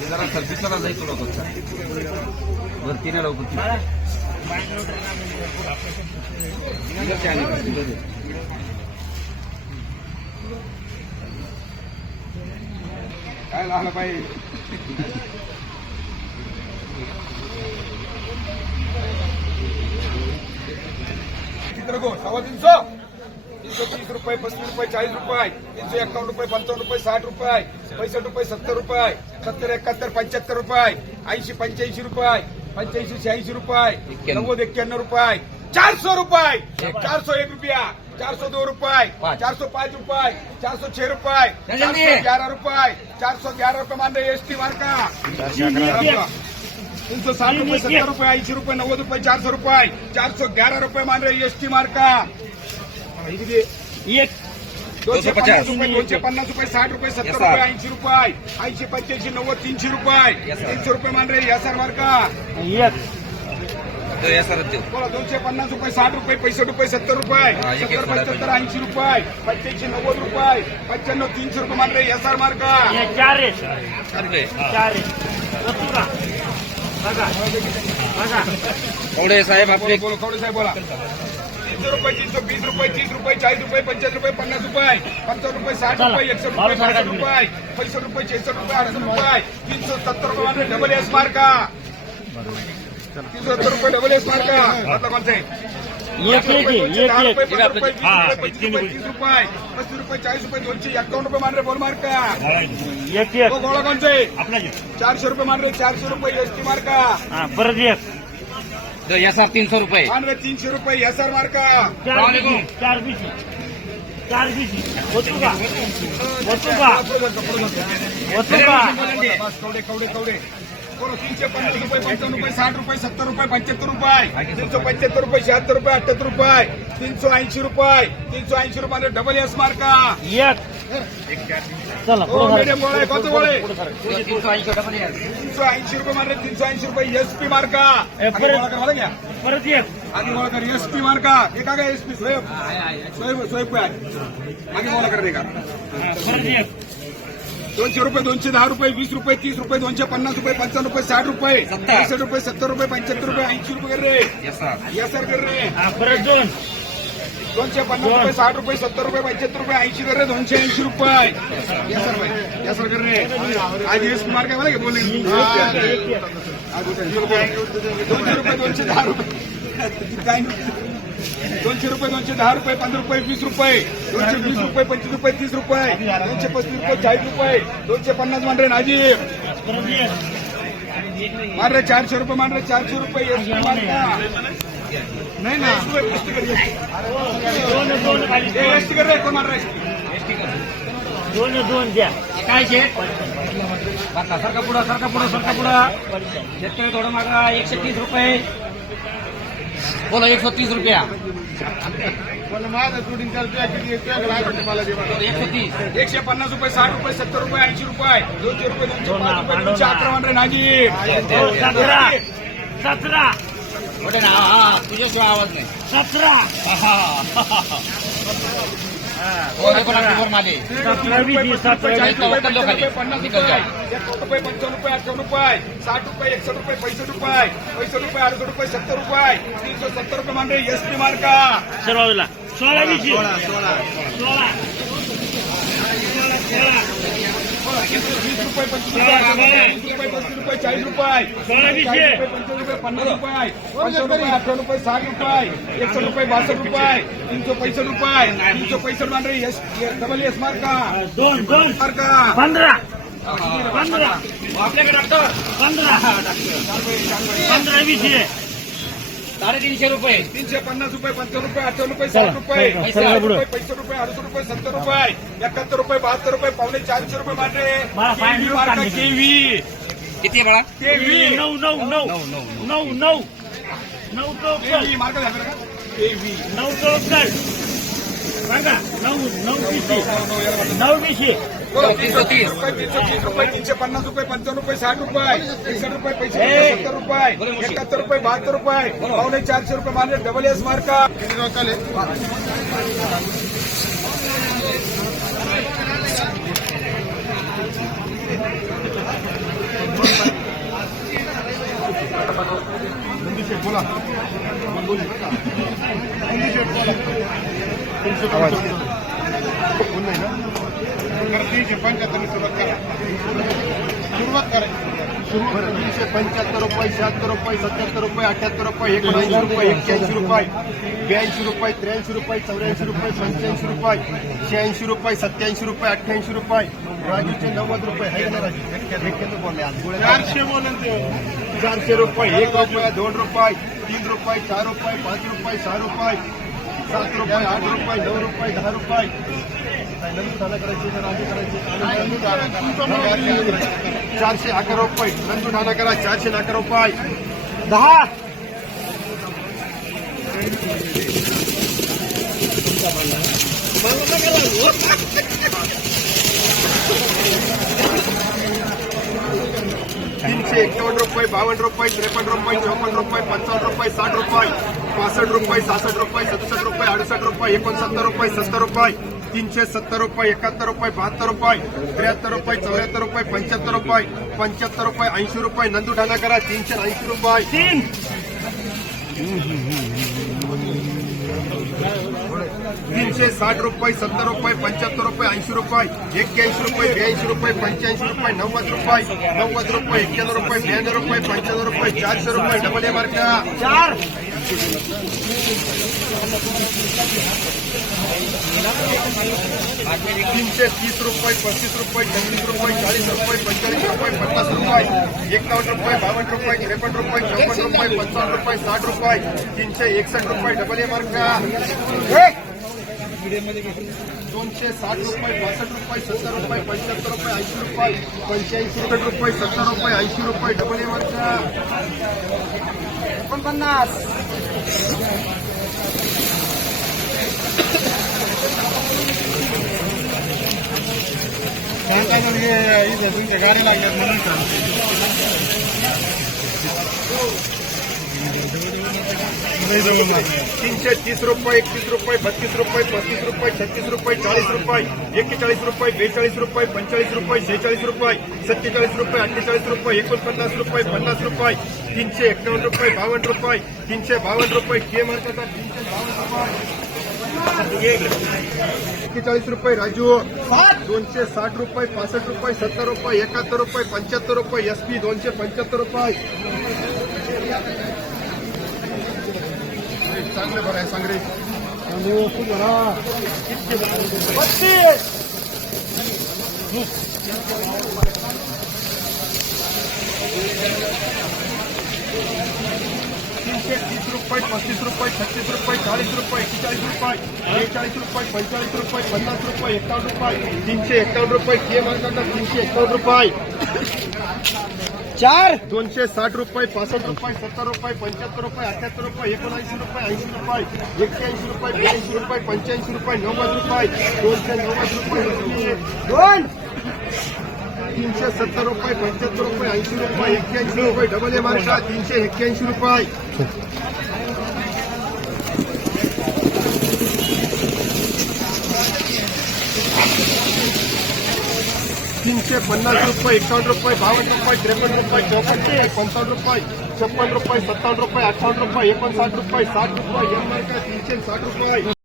जरा सर्दीचा ना जाईल थोडं बघा वरती ना लवकर काय लागलं पाहिजे चित्रको सव्वा तीनशे तीनशे तीस रुपये पस्तीस रुपये चाळीस रुपये तीनशे एकावन्न रुपये पंचावन्न रुपये साठ रुपये पैसष्ट रुपये सत्तर रुपये सत्तर एकाहत्तर पंच्याहत्तर रुपये ऐंशी पंच्याऐंशी रुपये पंच्याऐंशी शहाऐंशी रुपये नव्वद एक्क्याण्णव रुपये चारशे रुपये चारशे एक रुपया चार सौ दो रुपये चार सौ पाँच रुपये चार सौ छह रुपये चार सौ ग्यारह रुपये चार सौ ग्यारह रुपये मान रहे एस टी मार्का. तीन सौ साठ रुपये सत्तर रुपये ऐसी रुपये नव्वद रुपये चार सौ रुपये चार सौ ग्यारह रुपये मान रहे एस टी मार्का दोनशे पन्नास रुपये दोनशे पन्नास रुपये साठ रुपये सत्तर रुपये ऐंशी रुपये ऐंशी पंच्याऐंशी नव्वद तीनशे रुपये. तीनशे रुपये मान रहे या सर मार्का. या सर देऊ. बोला दोनशे पन्नास रुपये साठ रुपये पैसष्ट रुपये सत्तर रुपये. हा, एक सत्तर एक पंच्याहत्तर ऐंशी रुपये पंच्याऐंशी नव्वद रुपये पंच्याण्णव तीनशे रुपये चार चालतंय चार आहे वस्तू का बघा. बघा. एवढे साहेब आपले बोलो खवडे साहेब बोला. तीनशे रुपये तीनशे बीस रुपये तीस रुपये चाळीस रुपये पंचाळीस रुपये पन्नास रुपये पंचावन्न रुपये साठ. रुपये एकसष्ट बारा रुपये पासष्ट रुपये पैसष्ट रुपये छेसष्ट रुपये अडसष्ट रुपये तीनशे सत्तर रुपये डबल एस मार्का. तीनशे सत्तर रुपये डबल एस मार्का. मतलब एक एक एक तीन रुपये. तीस रुपये पस्तीस रुपये चाळीस रुपये दोनशे एकावन्न रुपये मान रे बोल मार्का. एक एक. गोळा कोणचे? चारशे रुपये मान रे चारशे रुपये एस टी मार्का. परत एक. या सर तीनशे रुपये. तीनशे रुपये एस आर मार्का. चार बीसी चार बीसी चार बीसी वस्तू का? वस्तू का? वस्तू का कवडे कवडे कवडे. तीनशे पन्नास रुपये पंचावन्न रुपये साठ रुपये सत्तर रुपये पंच्याहत्तर रुपये. तीनशे पंच्याहत्तर रुपये शहात्तर रुपये अठ्याहत्तर रुपये. तीनशे ऐंशी रुपये. तीनशे ऐंशी रुपये डबल एस मार्का मीडियम गोळा आहे कोणतं गोळे तीनशे ऐंशी रुपये मारले तीनशे ऐंशी रुपये एसपी मार्का ए, परत- गोळा कर, मला एसपी मार्का हे का एसपी सोयब सोयब सोयब पे आधी गोळा कर दे का हा, दोनशे रुपये दोनशे दहा रुपये वीस रुपये तीस रुपये दोनशे पन्नास रुपये पंचावन्न रुपये साठ रुपये. पासष्ट रुपये सत्तर रुपये पंच्याहत्तर रुपये ऐंशी रुपये कर रे. या सर. कर रे. हा दोनशे पन्नास रुपये साठ रुपये सत्तर रुपये पंच्याहत्तर रुपये ऐंशी कर रे दोनशे ऐंशी रुपये. या सर भाई या सर कर रे. आज एसपी मार्का मला बोले. दोनशे रुपये दोनशे दहा रुपये. काय दोनशे रुपये दोनशे दहा रुपये पंधरा रुपये वीस रुपये. दोनशे वीस रुपये पंचवीस रुपये तीस रुपये. दोनशे पस्तीस रुपये चाळीस रुपये. दोनशे पन्नास मांडरे रे नाजी परत रे चारशे रुपये मांडरे रे चारशे रुपये नाही ना. दोन दोन एसटी कर रे कोण दोन दोन द्या काय शेत बसा सरका पुढं सरका पुढं. सरका शेतकरी थोडं मागा एकशे तीस रुपये. बोला सौ तीस रुपया। एकशे तीस। एकशे पन्नास रुपये साठ रुपये सत्तर रुपये ऐंशी रुपये दोनशे रुपये दोनशे पाच रुपये दोनशे अकरा नाजी. सतरा. सतरा. ना हा हा तुझ्याशिवाय आवाज़ नाही. सतरा. हो, हे पण अगदी वर मागे सतरा वीस सतरा चाळीस वीस रुपये पंचावन्न रुपये पन्नास रुपये एकावन्न रुपये पंचावन्न रुपये अठ्ठावन्न रुपये साठ रुपये रुपये तीनशे सत्तर रुपये मान रे एसपी मार्का सर्व बाजूला सोळा वीस सोळा सोळा वीस रुपये पंचवीस रुपये वीस रुपये पस्तीस रुपये चाळीस रुपये सोळा वीस चाळीस रुपये पंचवीस रुपये पन्नास रुपये पंचावन्न रुपये अठ्ठावन्न रुपये साठ रुपये एकसष्ट रुपये बासष्ट रुपये तीनशे पैसष्ट रुपये तीनशे पैसष्ट मान रे एस डबल एस मार्का दोन दोन मार्का पंधरा पंधरा आपल्याकडे डॉक्टर पंधरा पंधरा वीस आहे. साडेतीनशे रुपये. तीनशे पन्नास रुपये पंचावन्न रुपये अठ्ठावन्न रुपये साठ रुपये. पैसे. रुपये पैसे रुपये सत्तर रुपये एकाहत्तर रुपये बहात्तर रुपये पावणे चारशे रुपये माटे केवी किती बाळा? केवी. नऊ नऊ नऊ. नऊ, नऊ, नऊ. नऊ नऊ. केवी नऊ चौकल सांगा नऊ नऊ वीसशे नऊ तीस. रुपये तीनशे पन्नास रुपये पंचावन्न रुपये साठ रुपये. एकसष्ट रुपये पैसे सत्तर रुपये. एकाहत्तर रुपये बहात्तर रुपये. पावणे चारशे रुपये माने डबल एस मार्का सुरुवात करायची तीनशे पंच्याहत्तर रुपये शहात्तर रुपये सत्याहत्तर रुपये अठ्याहत्तर रुपये एकोणऐंशी रुपये. एक्क्याऐंशी रुपये ब्याऐंशी रुपये त्र्याऐंशी रुपये चौऱ्याऐंशी रुपये पंच्याऐंशी रुपये शहाऐंशी रुपये सत्याऐंशी रुपये अठ्ठ्याऐंशी रुपये. राजूचे नव्वद रुपये. आहे ना राजू? बोलले आज. चारशे बोलून चारशे रुपये. एक रुपये दोन रुपये तीन रुपये चार रुपये पाच रुपये सहा रुपये सात रुपये आठ रुपये नऊ रुपये दहा रुपये. करायचे तर करायचे चारशे अकरा रुपये नंदू ठाणा करा चारशे अकरा रुपये दहा तीनशे एकावन्न रुपये बावन्न रुपये त्रेपन्न रुपये चौपन्न रुपये पंचावन्न रुपये साठ रुपये पासष्ट रुपये सहासष्ट रुपये सदुसष्ट रुपये अडुसष्ट रुपये एकोणसत्तर रुपये सत्तर रुपये तीनशे सत्तर रुपये एकाहत्तर रुपये बहात्तर रुपये त्र्याहत्तर रुपये चौऱ्याहत्तर रुपये पंच्याहत्तर रुपये पंच्याहत्तर रुपये ऐंशी रुपये नंदू करा तीनशे ऐंशी रुपये. तीन! तीनशे साठ रुपये सत्तर रुपये पंच्याहत्तर रुपये ऐंशी रुपये एक्क्याऐंशी रुपये ब्याऐंशी रुपये पंच्याऐंशी रुपये नव्वद रुपये नव्वद रुपये एक्क्याण्णव रुपये ब्याण्णव रुपये पंच्याण्णव रुपये चारशे रुपये डबल ए मार्का चार! तीनशे तीस रुपये पस्तीस रुपये छत्तीस रुपये चाळीस रुपये पंचेचाळीस रुपये पन्नास रुपये एकावन्न रुपये बावन्न रुपये त्रेपन्न रुपये चौपन्न रुपये पंचावन्न रुपये साठ रुपये तीनशे एकसष्ट रुपये डबल ए मार्का दोनशे साठ रुपये बासष्ट रुपये सत्तर रुपये पंच्याहत्तर रुपये ऐंशी रुपये पंच्याऐंशी रुपये रुपये सत्तर रुपये ऐंशी रुपये डबल ए मार्का एकोणपन्नास म्हणून तीनशे तीस रुपये एकतीस रुपये, बत्तीस रुपये पस्तीस रुपये, छत्तीस रुपये चाळीस रुपये एक्केचाळीस रुपये बेचाळीस रुपये पंचेचाळीस रुपये शेहेचाळीस रुपये सत्तेचाळीस रुपये अठ्ठेचाळीस रुपये, एकोणपन्नास रुपये, पन्नास रुपये, तीनशे एकावन्न रुपये, बावन्न रुपये, तीनशे बावन्न रुपये, के मार्काचा तीनशे बावन्न रुपये. एक्केचाळीस रुपये राजू, दोनशे साठ रुपये, पासष्ट रुपये, सत्तर रुपये, एकाहत्तर रुपये, पंच्याहत्तर रुपये, एस पी, दोनशे पंच्याहत्तर रुपये. चांगलं बरं आहे सांग रे बत्तीस रुपये पस्तीस रुपये छत्तीस रुपये चाळीस रुपये एक्केचाळीस रुपये बेचाळीस रुपये पंचेचाळीस रुपये पन्नास रुपये एकावन्न रुपये तीनशे एकावन्न रुपये के मार्काचा तीनशे एकावन्न रुपये। चार? दोनशे साठ रुपये पासष्ट रुपये सत्तर रुपये पंच्याहत्तर रुपये अठ्याहत्तर रुपये एकोणऐंशी रुपये ऐंशी रुपये एक्क्याऐंशी रुपये ब्याऐंशी रुपये पंच्याऐंशी रुपये नव्वद रुपये दोनशे नव्वद रुपये दोन? तीनशे सत्तर रुपये पंच्याहत्तर रुपये ऐंशी रुपये एक्क्याऐंशी रुपये डबल ए मार्का तीनशे एक्क्याऐंशी रुपये. तीनशे पन्नास रुपये, एकावन्न रुपये, बावन्न रुपये, त्रेपन्न रुपये, चौपन्न रुपये पंचावन्न रुपये, छप्पन रुपये, सत्तावन्न रुपये, अठ्ठावन्न रुपये, एकोणसाठ रुपये, साठ रुपये या मार्का तीनशे साठ रुपये